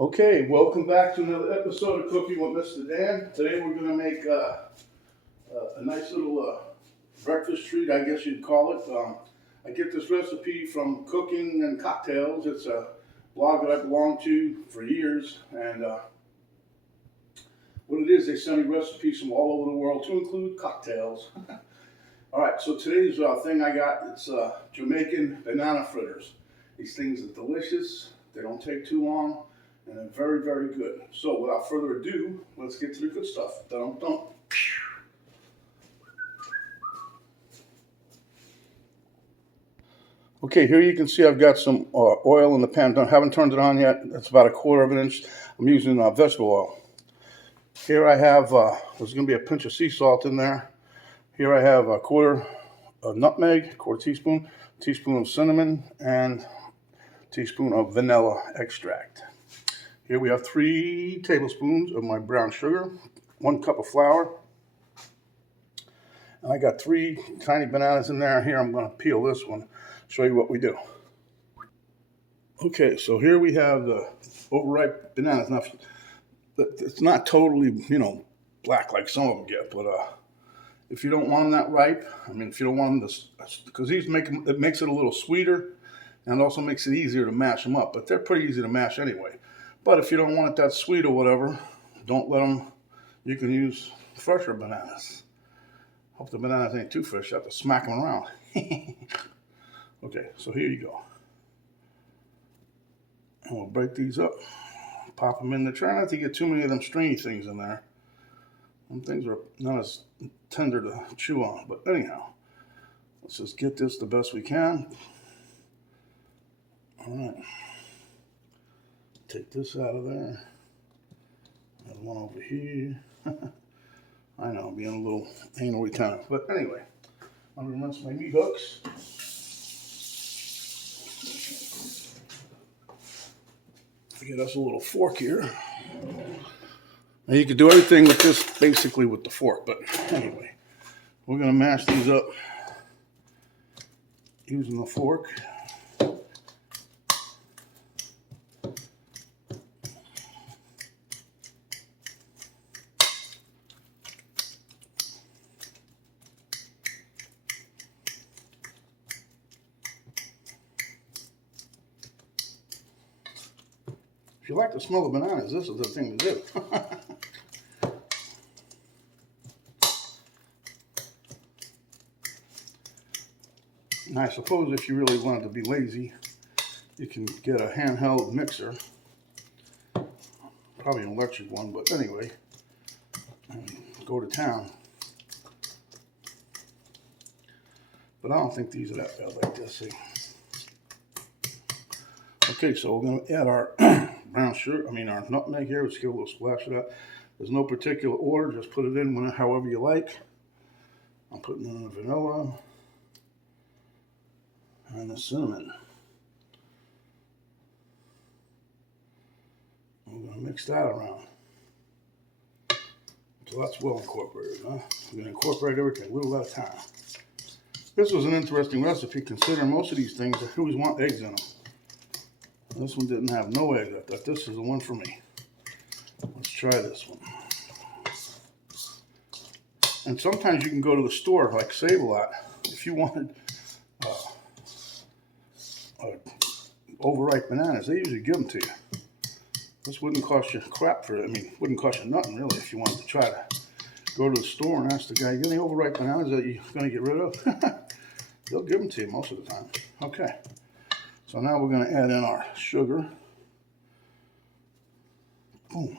Okay, welcome back to another episode of Cooking with Mr. Dan. Today we're going to make a nice little breakfast treat, I guess you'd call it. I get this recipe from Cooking and Cocktails. It's a blog that I belonged to for years, and what it is, they send me recipes from all over the world to include cocktails. All right, so today's thing I got, it's Jamaican banana fritters. These things are delicious. They don't take too long. And they're very, very good. So without further ado, let's get to the good stuff. Dum-dum. Okay, here you can see I've got some oil in the pan. Haven't turned it on yet. That's about 1/4 inch. I'm using vegetable oil. Here I have, there's going to be a pinch of sea salt in there. Here I have a quarter of nutmeg, 1/4 teaspoon, teaspoon of cinnamon, and teaspoon of vanilla extract. Here we have 3 tablespoons of my brown sugar, 1 cup of flour, and I got 3 tiny bananas in there. Here I'm going to peel this one, show you what we do. Okay, so here we have the overripe bananas. Now, it's not totally, black like some of them get, but if you don't want them that ripe, if you don't want them to, because it makes it a little sweeter, and it also makes it easier to mash them up, but they're pretty easy to mash anyway. But if you don't want it that sweet or whatever, don't let them, you can use fresher bananas. Hope the bananas ain't too fresh, you have to smack them around. Okay, so here you go. And we'll break these up, pop them in there. Try not to get too many of them stringy things in there. Them things are not as tender to chew on, but anyhow, let's just get this the best we can. All right. Take this out of there. There's one over here. I know, I'm being a little anal retentive, but anyway, I'm gonna rinse my meat hooks. Get us a little fork here. Now you can do everything with this, basically with the fork, but anyway, we're gonna mash these up using the fork. If you like the smell of bananas, this is the thing to do. And I suppose if you really wanted to be lazy, you can get a handheld mixer. Probably an electric one, but anyway, and go to town. But I don't think these are that bad like this, see. Okay, so we're going to add our brown sugar, our nutmeg here. Let's give a little splash of that. There's no particular order, just put it in however you like. I'm putting in the vanilla and the cinnamon. I'm going to mix that around. So that's well incorporated, huh? I'm going to incorporate everything a little at a time. This was an interesting recipe considering most of these things, I always want eggs in them. This one didn't have no eggs. I thought this is the one for me. Let's try this one. And sometimes you can go to the store, like Save-A-Lot, if you wanted overripe bananas. They usually give them to you. This wouldn't cost you crap for it. Wouldn't cost you nothing really if you wanted to try to go to the store and ask the guy, "You got any overripe bananas that you're going to get rid of?" They'll give them to you most of the time. Okay. So now we're going to add in our sugar. Boom.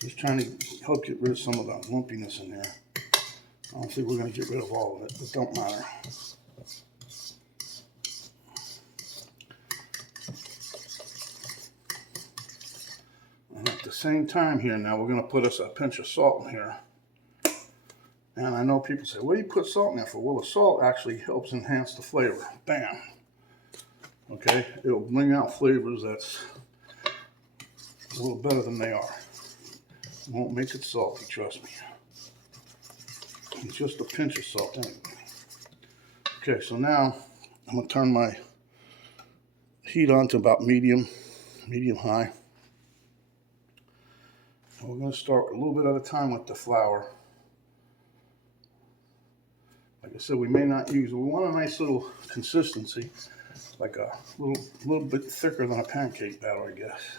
Just trying to help get rid of some of that lumpiness in there. I don't think we're going to get rid of all of it, but don't matter. And at the same time here now, we're going to put us a pinch of salt in here. And I know people say, what do you put salt in there for? Well, the salt actually helps enhance the flavor. Bam. Okay, it'll bring out flavors that's a little better than they are. It won't make it salty, trust me. It's just a pinch of salt anyway. Okay, so now I'm going to turn my heat on to about medium high. And we're going to start a little bit at a time with the flour. Like I said, we may not use, we want a nice little consistency, like a little bit thicker than a pancake batter, I guess.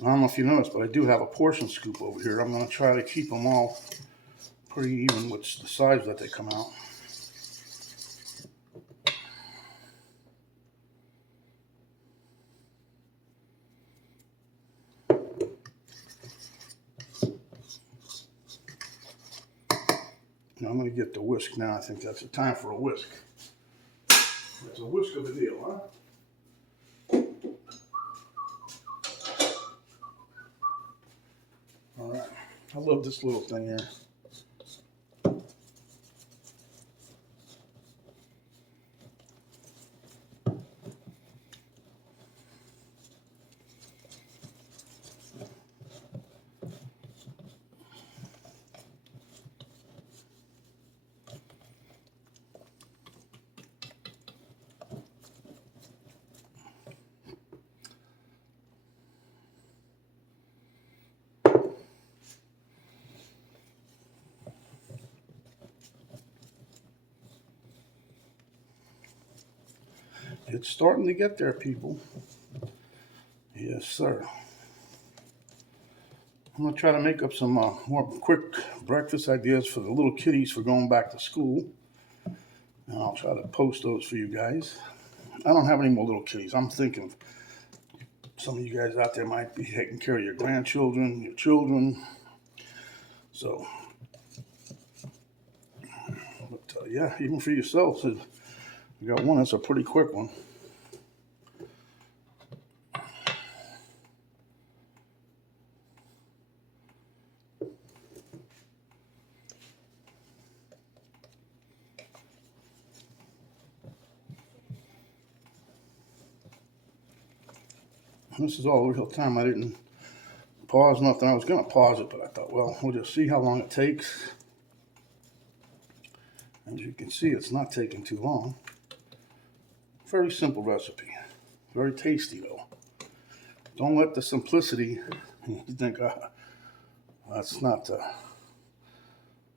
I don't know if you noticed, but I do have a portion scoop over here. I'm going to try to keep them all pretty even with the size that they come out. Now I'm going to get the whisk now. I think that's the time for a whisk. It's a whisk of a deal, huh? All right. I love this little thing here. It's starting to get there, people. Yes, sir. I'm going to try to make up some more quick breakfast ideas for the little kiddies for going back to school. And I'll try to post those for you guys. I don't have any more little kiddies. I'm thinking some of you guys out there might be taking care of your grandchildren, your children. So, but yeah, even for yourselves, you got one that's a pretty quick one. This is all real time. I didn't pause nothing. I was going to pause it, but I thought, well, we'll just see how long it takes. As you can see, it's not taking too long. Very simple recipe. Very tasty, though. Don't let the simplicity, you think, that's not,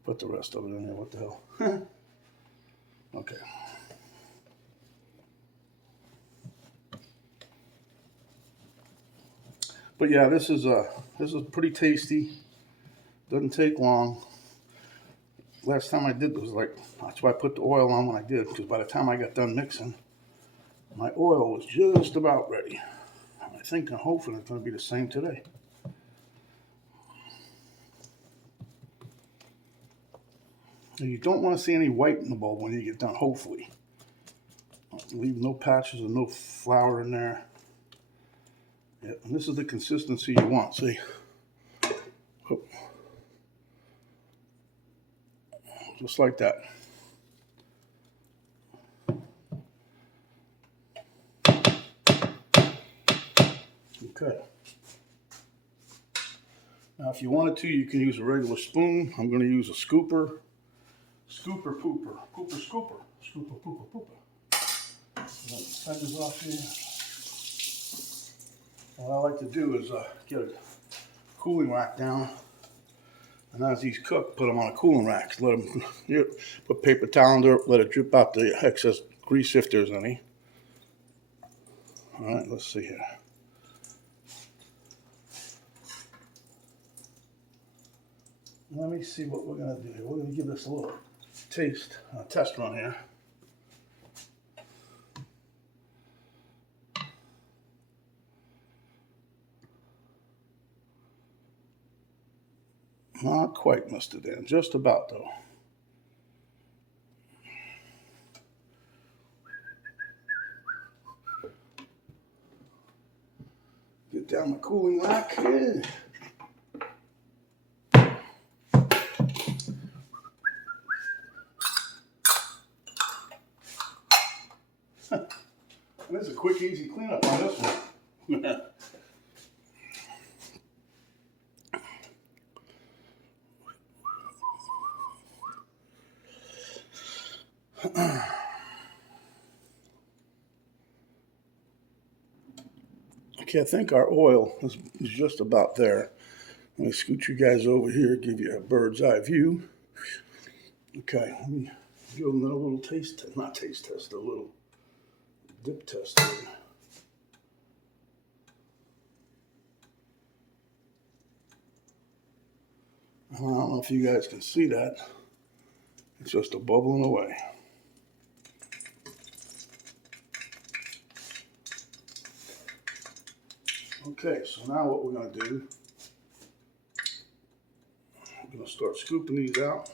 put the rest of it in there. What the hell? Okay. But yeah, this is pretty tasty. Doesn't take long. Last time I did was that's why I put the oil on when I did, because by the time I got done mixing, my oil was just about ready. And I think and hoping it's going to be the same today. And you don't want to see any white in the bowl when you get done, hopefully. Leave no patches or no flour in there. Yeah, and this is the consistency you want, see? Just like that. Okay. Now, if you wanted to, you can use a regular spoon. I'm going to use a scooper. Scooper pooper. Pooper scooper. Scooper pooper pooper. Fingers off here. What I like to do is get a cooling rack down, and as these cook, put them on a cooling rack. Let them, put paper towel under it, let it drip out the excess grease if there's any. All right, let's see here. Let me see what we're going to do here. We're going to give this a little test run here. Not quite, Mr. Dan. Just about, though. down my cooling rack. Yeah. This is a quick, easy cleanup on this one. Okay, I think our oil is just about there. Let me scoot you guys over here, give you a bird's eye view. Okay, let me do another little taste, not taste test, a little dip test here. I don't know if you guys can see that. It's just a bubbling away. Okay, so now what we're going to do, we're going to start scooping these out.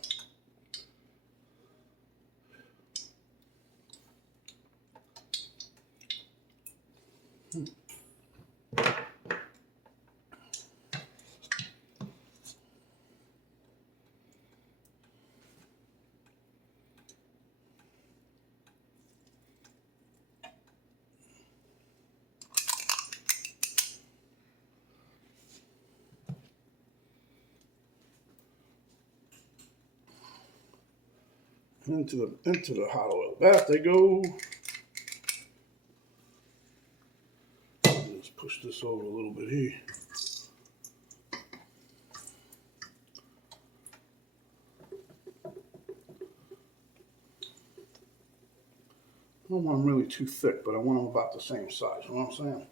Into the hot oil bath they go. Let's push this over a little bit here. I don't want them really too thick, but I want them about the same size. You know what I'm saying?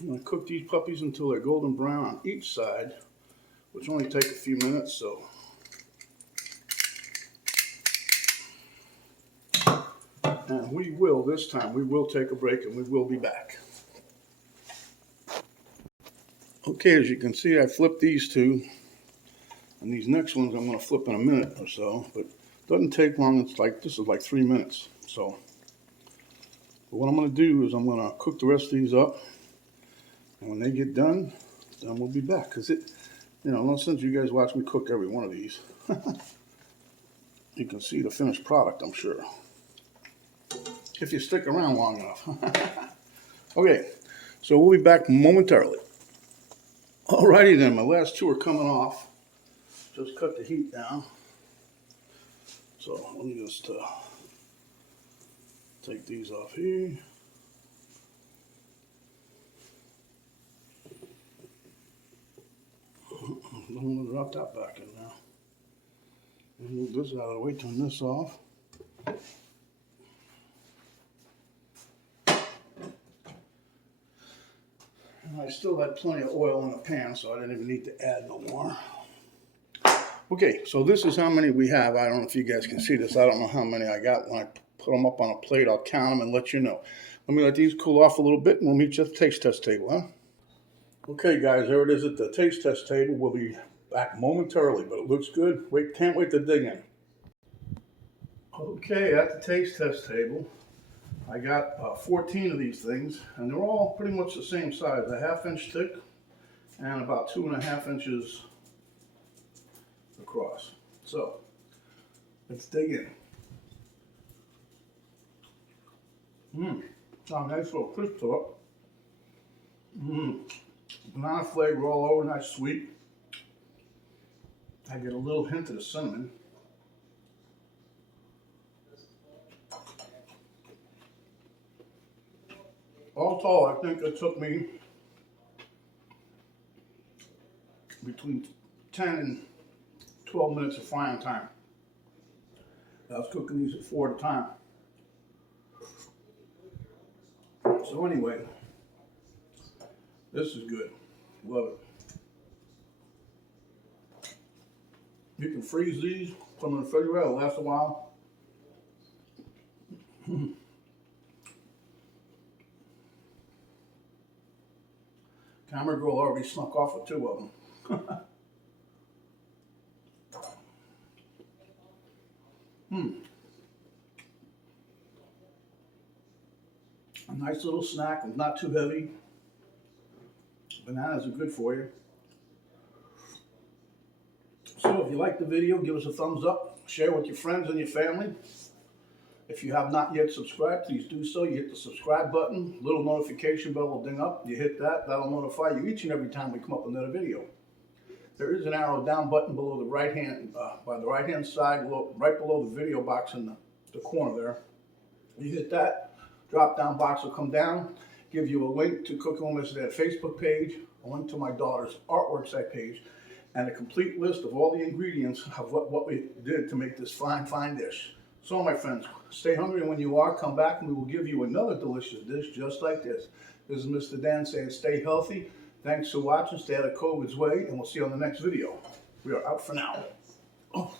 I'm going to cook these puppies until they're golden brown on each side, which only take a few minutes, so. And we will, this time, we will take a break and we will be back. Okay, as you can see, I flipped these two, and these next ones I'm going to flip in a minute or so, but it doesn't take long. It's like, this is like 3 minutes. So, but what I'm going to do is I'm going to cook the rest of these up. And when they get done, then we'll be back. Because no sense you guys watch me cook every one of these. You can see the finished product, I'm sure. If you stick around long enough. Okay, so we'll be back momentarily. Alrighty then, my last two are coming off. Just cut the heat down. So let me just take these off here. I'm going to drop that back in now. And move this out of the way, turn this off. And I still had plenty of oil in the pan, so I didn't even need to add no more. Okay, so this is how many we have. I don't know if you guys can see this. I don't know how many I got. When I put them up on a plate, I'll count them and let you know. Let me let these cool off a little bit, and we'll meet you at the taste test table, huh? Okay, guys, there it is at the taste test table. We'll be back momentarily, but it looks good. Can't wait to dig in. Okay, at the taste test table, I got 14 of these things, and they're all pretty much the same size, a 1/2 inch thick and about 2.5 inches across. So, let's dig in. Got a nice little crisp to it. Banana flavor all over, nice sweet. I get a little hint of the cinnamon. All told, I think it took me between 10 and 12 minutes of frying time. I was cooking these at 4 at a time. So anyway, this is good. Love it. You can freeze these, put them in the refrigerator, it'll last a while. Camera girl already snuck off with 2 of them. A nice little snack, not too heavy. Bananas are good for you. So if you like the video, give us a thumbs up, share with your friends and your family. If you have not yet subscribed, please do so. You hit the subscribe button, little notification bell will ding up. You hit that, that'll notify you each and every time we come up with another video. There is an arrow down button below the right hand, by the right hand side, right below the video box in the corner there. You hit that, drop down box will come down, give you a link to Cooking with Mr. Dad Facebook page, a link to my daughter's artwork site page, and a complete list of all the ingredients of what we did to make this fine, fine dish. So my friends, stay hungry, and when you are, come back and we will give you another delicious dish just like this. This is Mr. Dan saying stay healthy. Thanks for watching. Stay out of COVID's way, and we'll see you on the next video. We are out for now. Oh.